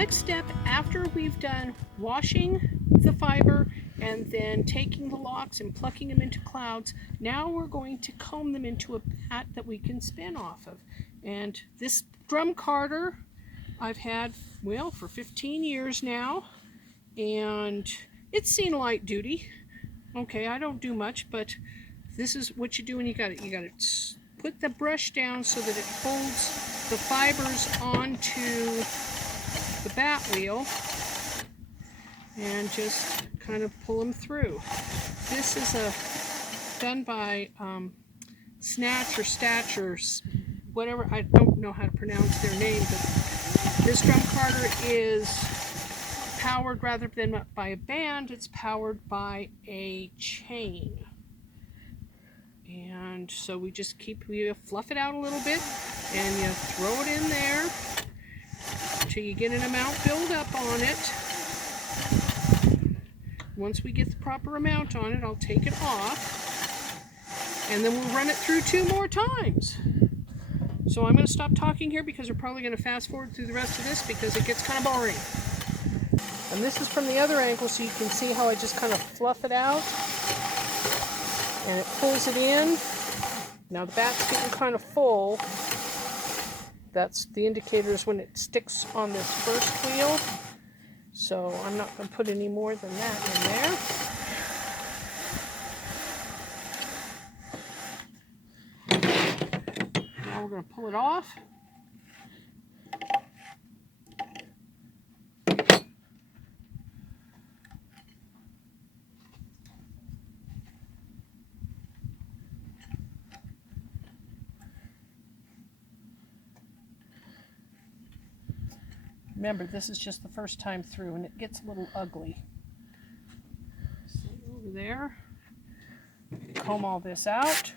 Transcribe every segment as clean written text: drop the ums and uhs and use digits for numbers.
next step, after we've done washing the fiber and then taking the locks and plucking them into clouds, now we're going to comb them into a bat that we can spin off of. And this drum carder I've had, well, for 15 years now, and it's seen light duty. Okay, I don't do much, but this is what you do when you got to put the brush down so that it holds the fibers onto the bat wheel and just kind of pull them through. This is done by Snatch or Statchers, whatever, I don't know how to pronounce their name, but this drum carder is powered rather than by a band, it's powered by a chain. And so we just we fluff it out a little bit and you throw it in there until you get an amount build up on it. Once we get the proper amount on it, I'll take it off and then we'll run it through 2 more times. So I'm going to stop talking here because we're probably going to fast forward through the rest of this because it gets kind of boring. And this is from the other angle so you can see how I just kind of fluff it out and it pulls it in. Now the bat's getting kind of full. That's the indicators when it sticks on this first wheel. So I'm not going to put any more than that in there. Now we're going to pull it off. Remember, this is just the first time through and it gets a little ugly. So over there, comb all this out.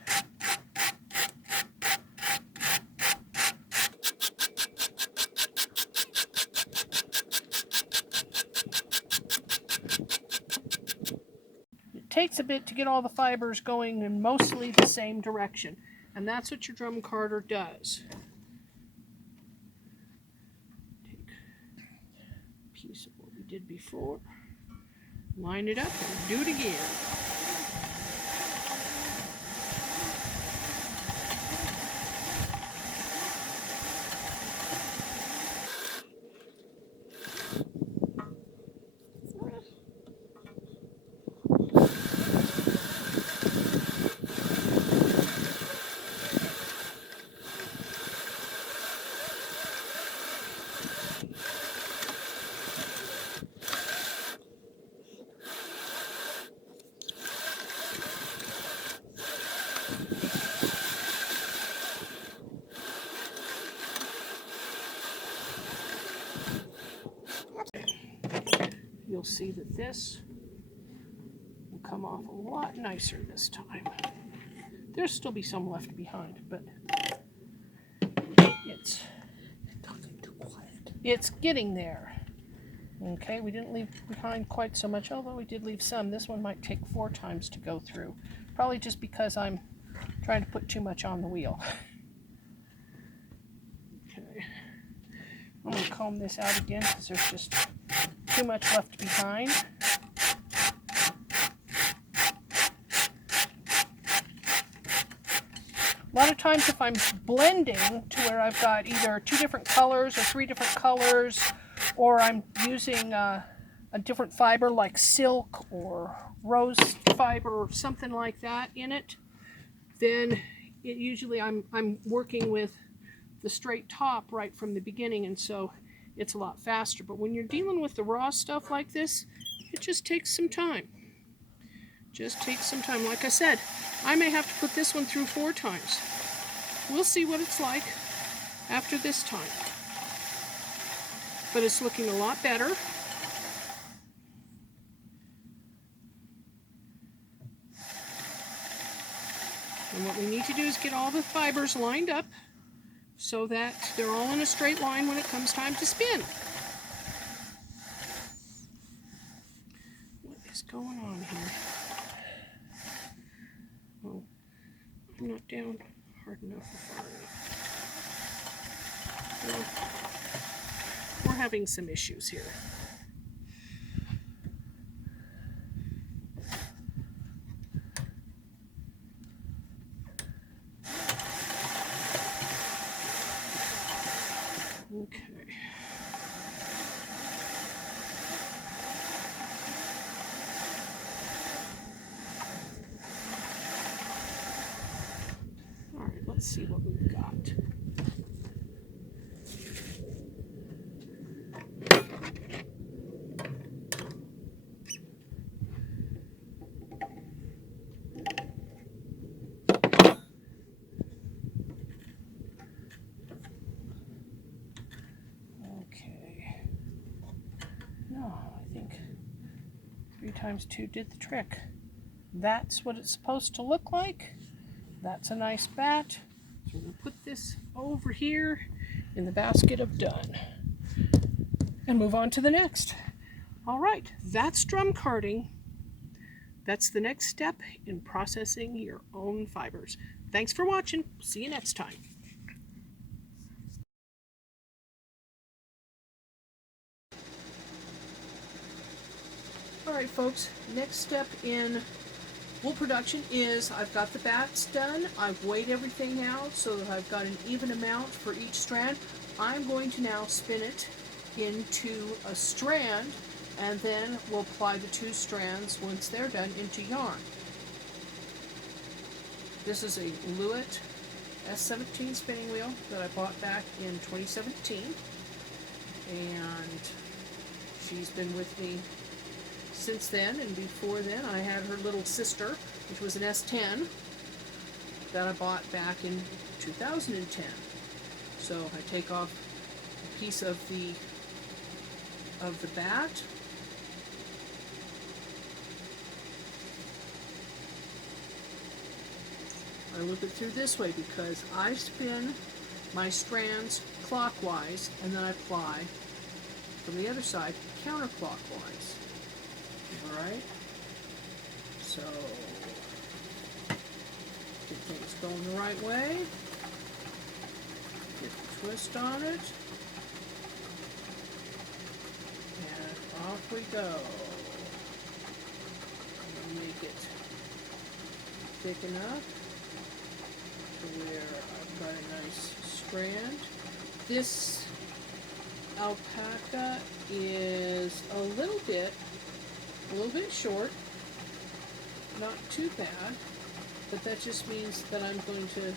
It takes a bit to get all the fibers going in mostly the same direction, and that's what your drum carder does. Piece of what we did before, line it up and do it again. You'll see that this will come off a lot nicer this time. There'll still be some left behind, but it's getting there. Okay, we didn't leave behind quite so much, although we did leave some. This one might take 4 times to go through, probably just because I'm trying to put too much on the wheel. Okay, I'm going to comb this out again because there's just too much left behind. A lot of times if I'm blending to where I've got either 2 different colors or 3 different colors, or I'm using a different fiber like silk or rose fiber or something like that in it, then usually I'm working with the straight top right from the beginning, and so it's a lot faster. But when you're dealing with the raw stuff like this, it just takes some time. Just takes some time. Like I said, I may have to put this one through 4 times. We'll see what it's like after this time. But it's looking a lot better. And what we need to do is get all the fibers lined up so that they're all in a straight line when it comes time to spin. What is going on here? Oh, I'm not down hard enough or far enough. Well, we're having some issues here. Okay. All right, let's see what we've got. Okay. No, I think 3 times 2 did the trick. That's what it's supposed to look like. That's a nice bat. So we'll put this over here in the basket of done and move on to the next. All right, that's drum carding. That's the next step in processing your own fibers. Thanks for watching. See you next time. All right, folks, next step in wool production is I've got the bats done. I've weighed everything out so that I've got an even amount for each strand. I'm going to now spin it into a strand, and then we'll apply the 2 strands once they're done into yarn. This is a Lewitt S17 spinning wheel that I bought back in 2017, and she's been with me since then, and before then I had her little sister, which was an S10 that I bought back in 2010. So I take off a piece of the bat, I look it through this way because I spin my strands clockwise and then I apply from the other side counterclockwise. Alright, so get things going the right way, get the twist on it, and off we go. I'm going to make it thick enough to where I've got a nice strand. This alpaca is a little bit short, not too bad, but that just means that I'm going to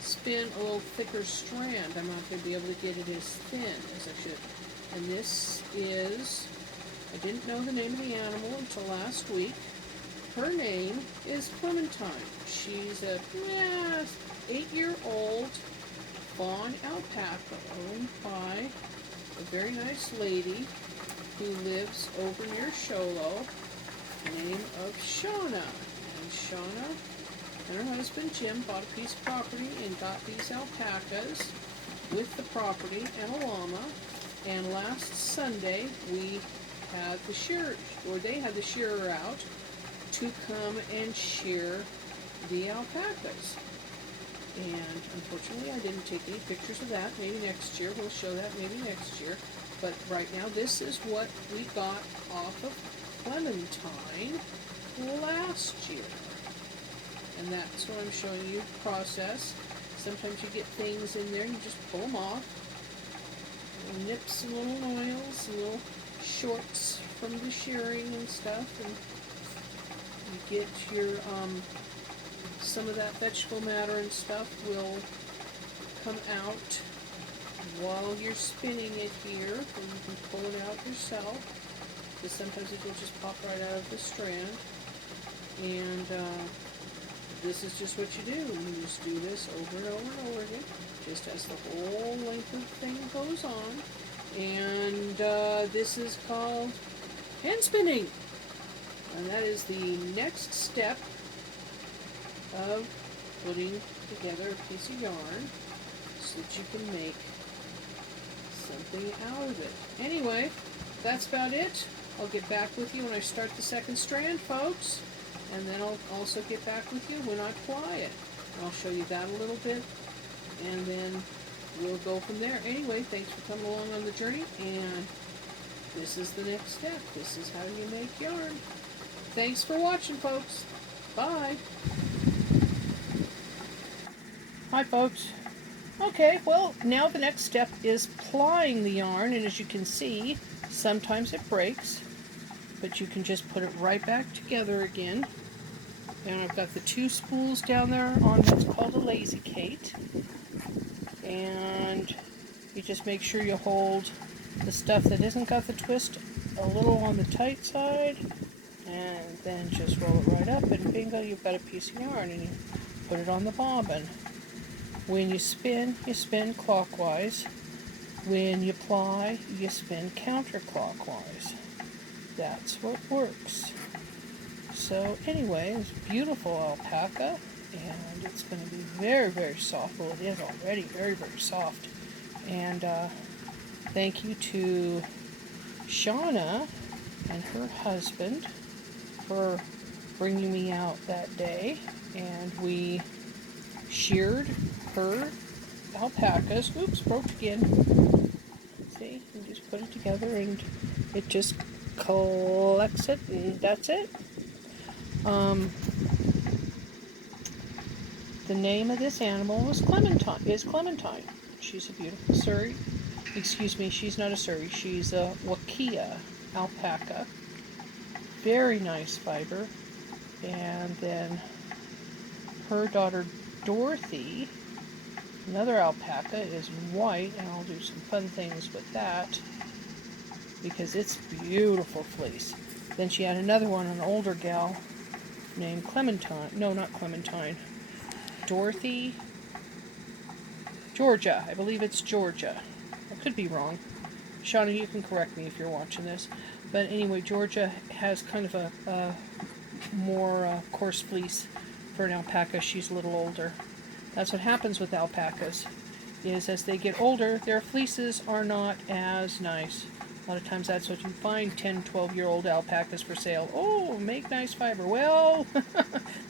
spin a little thicker strand. I'm not going to be able to get it as thin as I should. And this is, I didn't know the name of the animal until last week. Her name is Clementine. She's a 8-year-old fawn alpaca owned by a very nice lady who lives over near Sholo, name of Shauna. And Shauna and her husband Jim bought a piece of property and got these alpacas with the property and a llama. And last Sunday we had the shearer, or they had the shearer out to come and shear the alpacas. And unfortunately I didn't take any pictures of that. Maybe next year, we'll show that maybe next year. But right now, this is what we got off of Clementine last year. And that's what I'm showing you the process. Sometimes you get things in there and you just pull them off. Little nips and little oils and little shorts from the shearing and stuff. And you get your, some of that vegetable matter and stuff will come out while you're spinning it here, and you can pull it out yourself, because sometimes it will just pop right out of the strand. And this is just what you do. You just do this over and over and over again, just as the whole length of the thing goes on. And this is called hand spinning. And that is the next step of putting together a piece of yarn so that you can make something out of it. Anyway, that's about it. I'll get back with you when I start the second strand, folks, and then I'll also get back with you when I ply it. I'll show you that a little bit, and then we'll go from there. Anyway, thanks for coming along on the journey, and this is the next step. This is how you make yarn. Thanks for watching, folks. Bye. Hi, folks. Okay, well, now the next step is plying the yarn, and as you can see, sometimes it breaks, but you can just put it right back together again. And I've got the 2 spools down there on what's called a lazy Kate. And you just make sure you hold the stuff that isn't got the twist a little on the tight side, and then just roll it right up, and bingo, you've got a piece of yarn, and you put it on the bobbin. When you spin clockwise. When you ply, you spin counterclockwise. That's what works. So anyway, it's beautiful alpaca, and it's going to be very, very soft. Well, it is already very, very soft. And thank you to Shauna and her husband for bringing me out that day, and we sheared her alpacas. Oops, broke again. See, you just put it together and it just collects it, and that's it. The name of this animal is Clementine. She's a beautiful Surrey. Excuse me, she's not a Surrey. She's a Wakia alpaca. Very nice fiber. And then her daughter Dorothy, another alpaca, is white, and I'll do some fun things with that because it's beautiful fleece. Then she had another one, an older gal named Clementine. No, not Clementine. Dorothy. Georgia. I believe it's Georgia. I could be wrong. Shauna, you can correct me if you're watching this. But anyway, Georgia has kind of a more coarse fleece for an alpaca. She's a little older. That's what happens with alpacas, is as they get older, their fleeces are not as nice. A lot of times that's what you find, 10, 12-year-old alpacas for sale. Oh, make nice fiber. Well,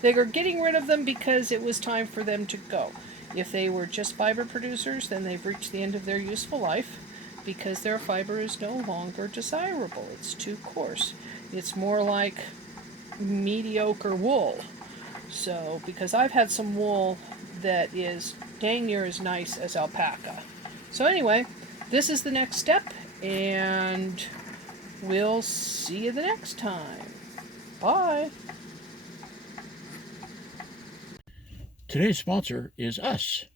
they are getting rid of them because it was time for them to go. If they were just fiber producers, then they've reached the end of their useful life because their fiber is no longer desirable. It's too coarse. It's more like mediocre wool. So, because I've had some wool that is dang near as nice as alpaca. So anyway, this is the next step, and we'll see you the next time. Bye. Today's sponsor is us,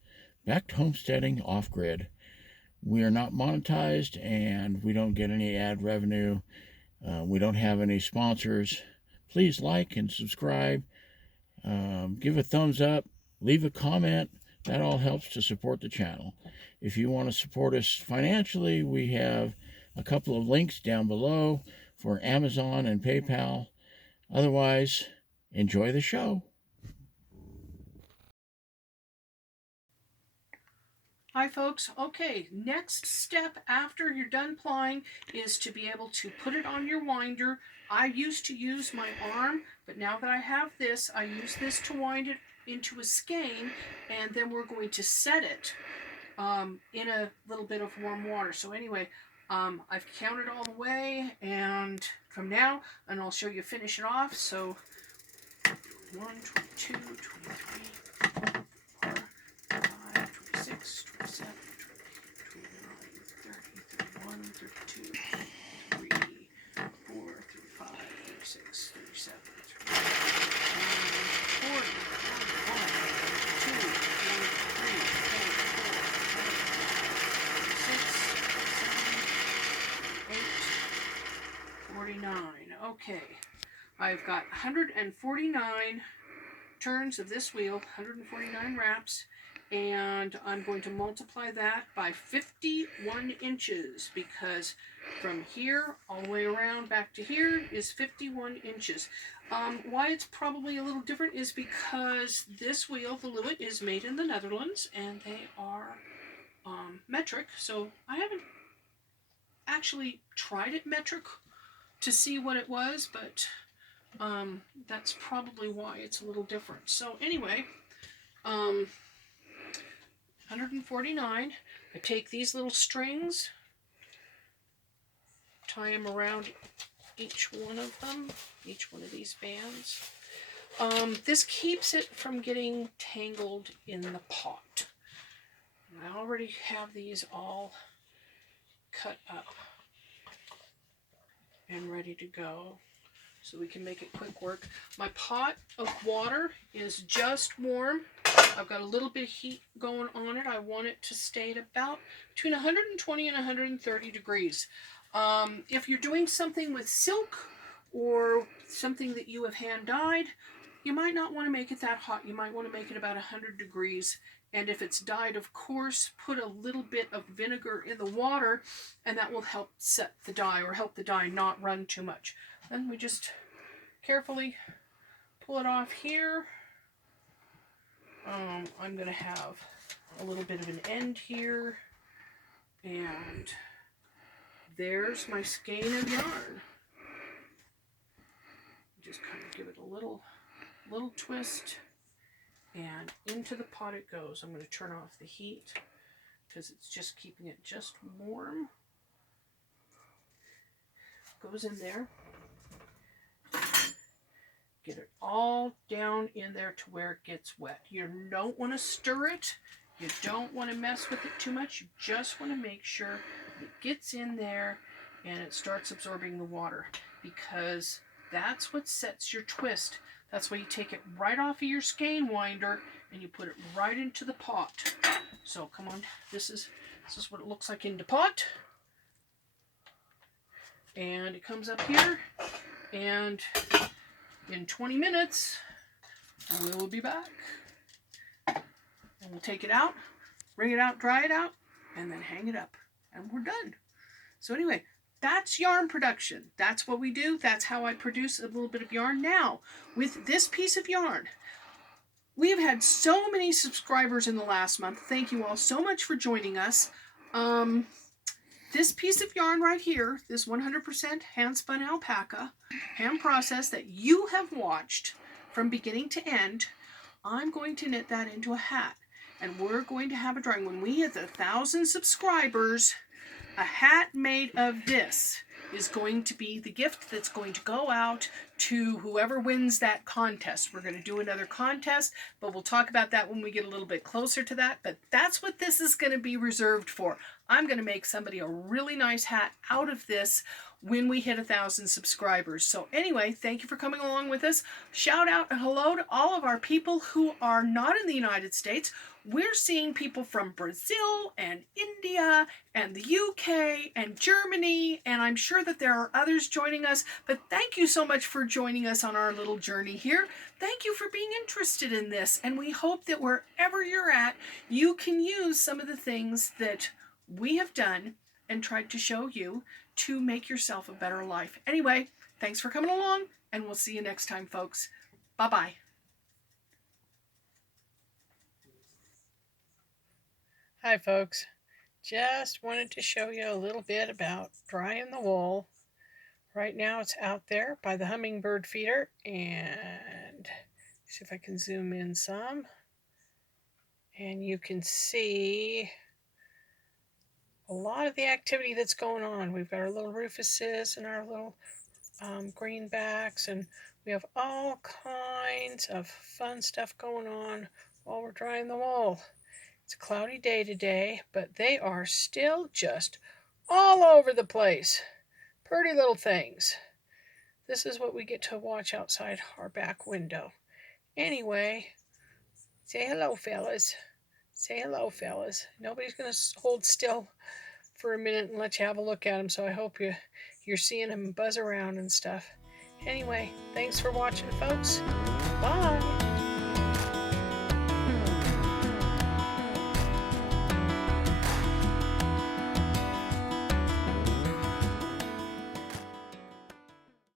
backed Homesteading Off Grid. We are not monetized, and we don't get any ad revenue. We don't have any sponsors. Please like and subscribe. Give a thumbs up. Leave a comment. That all helps to support the channel. If you want to support us financially, we have a couple of links down below for Amazon and PayPal. Otherwise, enjoy the show. Hi folks. Okay, next step after you're done plying is to be able to put it on your winder. I used to use my arm, but now that I have this, I use this to wind it into a skein, and then we're going to set it in a little bit of warm water. So anyway, I've counted all the way, and from now, and I'll show you finish it off. So 1, 22, 23, 24, 25, 26, 27, 29, 30, 31, 32, 33, 34, 35, 36, 37, 40, 41, 42, 43, 49. Okay, I've got 149 turns of this wheel, 149 wraps, and I'm going to multiply that by 51 inches because from here all the way around back to here is 51 inches. Why it's probably a little different is because this wheel, the Lewitt, is made in the Netherlands, and they are metric, so I haven't actually tried it metric to see what it was, but that's probably why it's a little different. So anyway, 149. I take these little strings, tie them around each one of them, each one of these bands. This keeps it from getting tangled in the pot. I already have these all cut up and ready to go, so we can make it quick work. My pot of water is just warm. I've got a little bit of heat going on it. I want it to stay at about between 120 and 130 degrees. If you're doing something with silk or something that you have hand dyed, you might not want to make it that hot. You might want to make it about 100 degrees. And if it's dyed, of course, put a little bit of vinegar in the water, and that will help set the dye, or help the dye not run too much. Then we just carefully pull it off here. I'm going to have a little bit of an end here, and there's my skein of yarn. Just kind of give it a little twist, and into the pot it goes. I'm going to turn off the heat because it's just keeping it just warm. Goes in there. Get it all down in there to where it gets wet. You don't want to stir it. You don't want to mess with it too much. You just want to make sure it gets in there and it starts absorbing the water, because that's what sets your twist. That's why you take it right off of your skein winder and you put it right into the pot. So come on, this is what it looks like in the pot. And it comes up here, and in 20 minutes, we'll be back. And we'll take it out, wring it out, dry it out, and then hang it up. And we're done. So anyway, that's yarn production. That's what we do. That's how I produce a little bit of yarn. Now, with this piece of yarn, we have had so many subscribers in the last month. Thank you all so much for joining us. This piece of yarn right here, this 100% hand-spun alpaca, hand-processed, that you have watched from beginning to end, I'm going to knit that into a hat. And we're going to have a drawing. When we hit 1,000 subscribers, a hat made of this is going to be the gift that's going to go out to whoever wins that contest. We're going to do another contest, but we'll talk about that when we get a little bit closer to that. But that's what this is going to be reserved for. I'm going to make somebody a really nice hat out of this when we hit 1,000 subscribers. So anyway, thank you for coming along with us. Shout out and hello to all of our people who are not in the United States. We're seeing people from Brazil and India and the UK and Germany, and I'm sure that there are others joining us. But thank you so much for joining us on our little journey here. Thank you for being interested in this, and we hope that wherever you're at, you can use some of the things that we have done and tried to show you to make yourself a better life. Anyway, thanks for coming along, and we'll see you next time, folks. Bye-bye. Hi, folks. Just wanted to show you a little bit about drying the wool. Right now it's out there by the hummingbird feeder, and see if I can zoom in some. And you can see a lot of the activity that's going on. We've got our little rufuses and our little greenbacks, and we have all kinds of fun stuff going on while we're drying the wool. It's a cloudy day today, but they are still just all over the place. Pretty little things. This is what we get to watch outside our back window. Anyway, say hello, fellas. Say hello, fellas. Nobody's going to hold still for a minute and let you have a look at them, so I hope you're seeing them buzz around and stuff. Anyway, thanks for watching, folks. Bye.